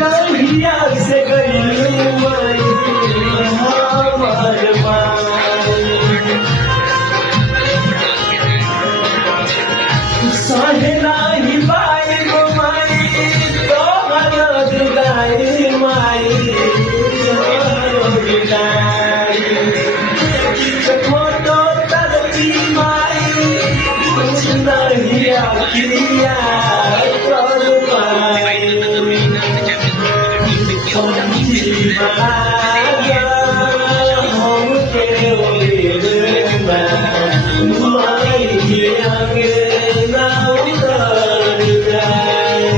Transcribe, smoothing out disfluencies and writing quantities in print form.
कहिया से गइल माई हमार माई सहे नाही बाई गो माई तोहर जुदाई माई फोटो तलती माई कुछ नहीं आखिया कर माई हम के माई आगे ना उतर जाए